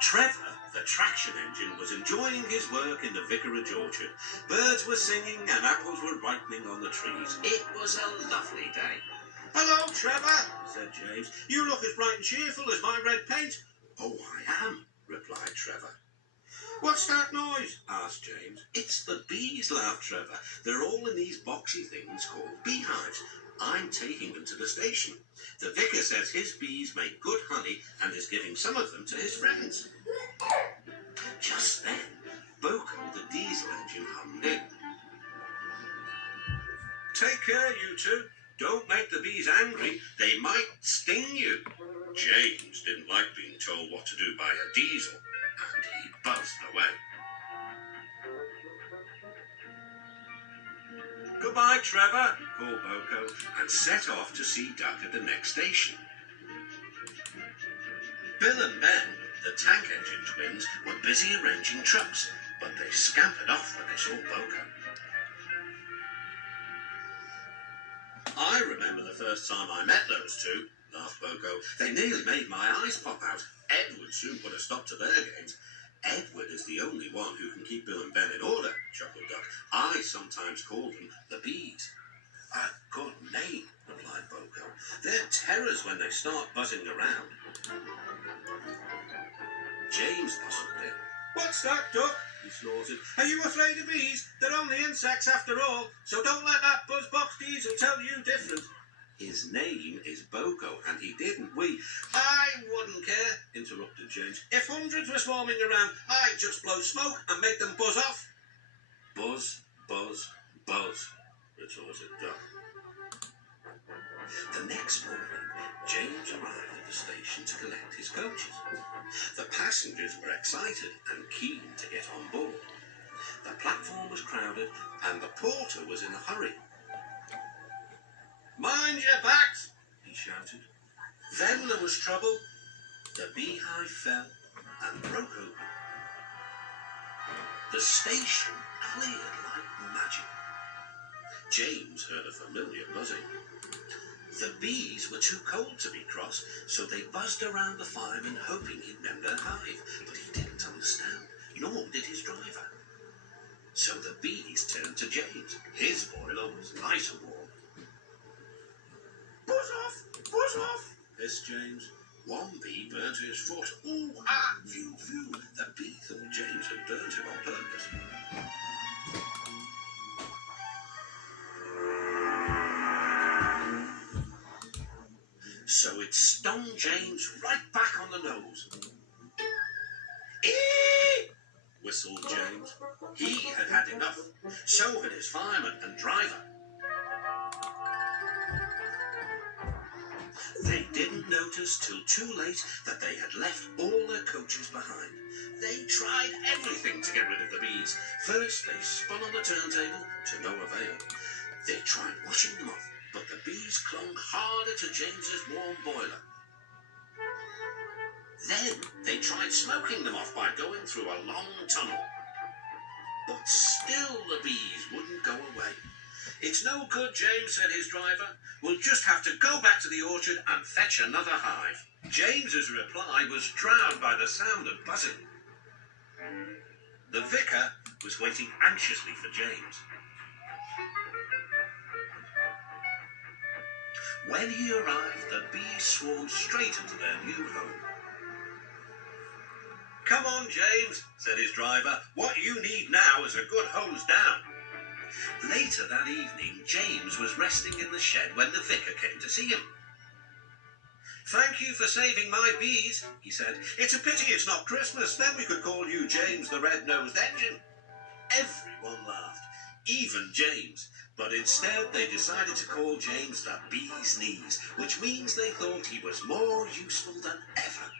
Trevor, the traction engine, was enjoying his work in the vicarage orchard. Birds were singing and apples were ripening on the trees. It was a lovely day. "Hello, Trevor," said James. "You look as bright and cheerful as my red paint." "Oh, I am," replied Trevor. "What's that noise?" asked James. "It's the bees," laughed Trevor. "They're all in these boxy things called beehives. I'm taking them to the station. The vicar says his bees make good honey and is giving some of them to his friends." Just then, Boko the diesel engine hummed in. "Take care, you two. Don't make the bees angry. They might sting you." James didn't like being told what to do by a diesel, and he buzzed away. "Goodbye, Trevor," called Boko, and set off to see Duck at the next station. Bill and Ben, the tank engine twins, were busy arranging trucks, but they scampered off when they saw Boko. "I remember the first time I met those two," laughed Boko. "They nearly made my eyes pop out. Edward soon put a stop to their games." "Edward is the only one who can keep Bill and Ben in order," chuckled Duck. "I sometimes call them the bees." "A good name," replied Boko. "They're terrors when they start buzzing around." James bustled in. "What's that, Duck?" he snorted. "Are you afraid of bees? They're only insects after all, so don't let that buzzbox diesel tell you different." "His name is Boko, and he didn't "I wouldn't care," interrupted James. "If hundreds were swarming around, I'd just blow smoke and make them buzz off." "Buzz, buzz, buzz," retorted Duck. The next morning, James arrived at the station to collect his coaches. The passengers were excited and keen to get on board. The platform was crowded, and the porter was in a hurry. "Mind your backs," he shouted. Then there was trouble. The beehive fell and broke open. The station cleared like magic. James heard a familiar buzzing. The bees were too cold to be cross, so they buzzed around the fireman hoping he'd mend their hive, but he didn't understand, nor did his driver. So the bees turned to James. His boiler was nice and warm. Buzz off, hissed James. One bee burnt his foot. "Ooh, ah, phew, phew." The bee thought James had burnt him on purpose. So it stung James right back on the nose. "Eee!" whistled James. He had had enough. So had his fireman and driver. They didn't notice till too late that they had left all their coaches behind. They tried everything to get rid of the bees. First, they spun on the turntable to no avail. They tried washing them off, but the bees clung harder to James's warm boiler. Then they tried smoking them off by going through a long tunnel. But still the bees wouldn't go away. "It's no good, James," said his driver. "We'll just have to go back to the orchard and fetch another hive." James's reply was drowned by the sound of buzzing. The vicar was waiting anxiously for James. When he arrived, the bees swarmed straight into their new home. "Come on, James," said his driver. "What you need now is a good hose down." Later that evening, James was resting in the shed when the vicar came to see him. "Thank you for saving my bees," he said. "It's a pity it's not Christmas, then we could call you James the Red-Nosed Engine." Everyone laughed, even James, but instead they decided to call James the Bee's Knees, which means they thought he was more useful than ever.